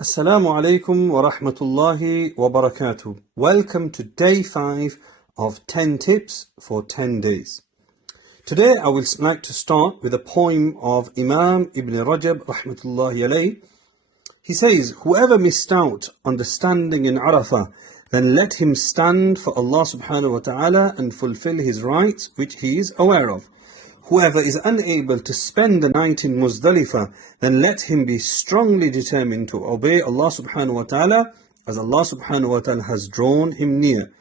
Assalamu alaikum wa rahmatullahi wa barakatuh. Welcome to day 5 of 10 tips for 10 days. Today I would like to start with a poem of Imam Ibn Rajab rahmatullahi alayh. He says, whoever missed out on the standing in Arafah, then let him stand for Allah subhanahu wa ta'ala and fulfill his rights which he is aware of. Whoever is unable to spend the night in Muzdalifah, then let him be strongly determined to obey Allah subhanahu wa ta'ala, as Allah subhanahu wa ta'ala has drawn him near.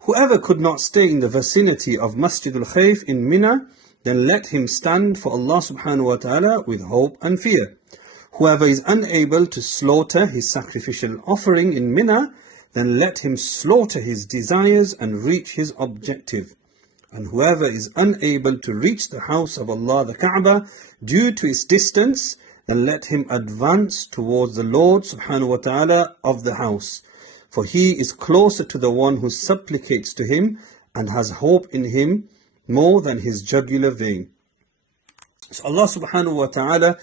Whoever could not stay in the vicinity of Masjid al-Khayf in Mina, then let him stand for Allah subhanahu wa ta'ala with hope and fear. Whoever is unable to slaughter his sacrificial offering in Mina, then let him slaughter his desires and reach his objective. And whoever is unable to reach the house of Allah, the Kaaba, due to its distance, then let him advance towards the Lord subhanahu wa ta'ala of the house. For he is closer to the one who supplicates to him and has hope in him more than his jugular vein. So Allah subhanahu wa ta'ala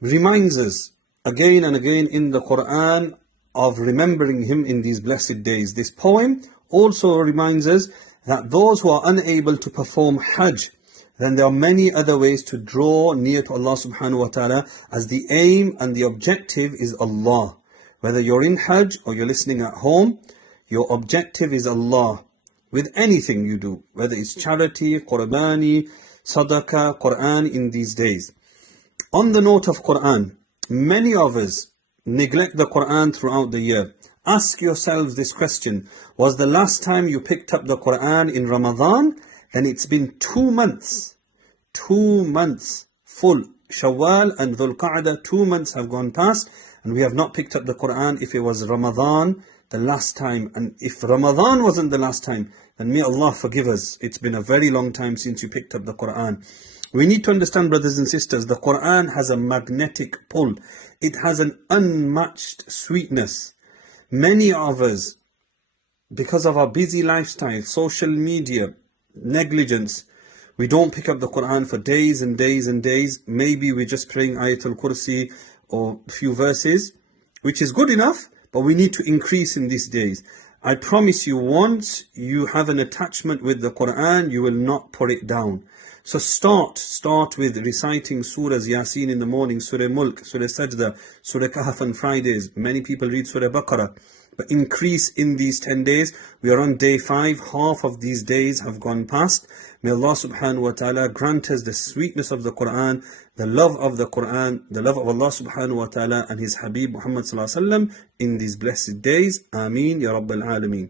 reminds us again and again in the Quran of remembering him in these blessed days. This poem also reminds us that those who are unable to perform Hajj, then there are many other ways to draw near to Allah subhanahu wa ta'ala, as the aim and the objective is Allah. Whether you're in Hajj or you're listening at home, your objective is Allah. With anything you do, whether it's charity, qurbani, sadaqah, Quran in these days. On the note of Quran, many of us neglect the Quran throughout the year. Ask yourselves this question: was the last time you picked up the Quran in Ramadan? Then it's been 2 months. 2 months full. Shawwal and Dhul Qa'dah, 2 months have gone past and we have not picked up the Quran. If it was Ramadan the last time, and if Ramadan wasn't the last time, then may Allah forgive us. It's been a very long time since you picked up the Quran. We need to understand, brothers and sisters, the Quran has a magnetic pull. It has an unmatched sweetness. Many of us, because of our busy lifestyle, social media, negligence, we don't pick up the Quran for days and days and days. Maybe we're just praying Ayatul Kursi or a few verses, which is good enough, but we need to increase in these days. I promise you, once you have an attachment with the Quran, you will not put it down. So start with reciting surahs Yasin in the morning, Surah Mulk, Surah Sajda, Surah Kahf on Fridays. Many people read Surah Baqarah. But increase in these 10 days. We are on day 5. Half of these days have gone past. May Allah subhanahu wa ta'ala grant us the sweetness of the Quran, the love of the Quran, the love of Allah subhanahu wa ta'ala and His Habib Muhammad sallallahu alaihi wasallam in these blessed days. Ameen ya Rabbal Alameen.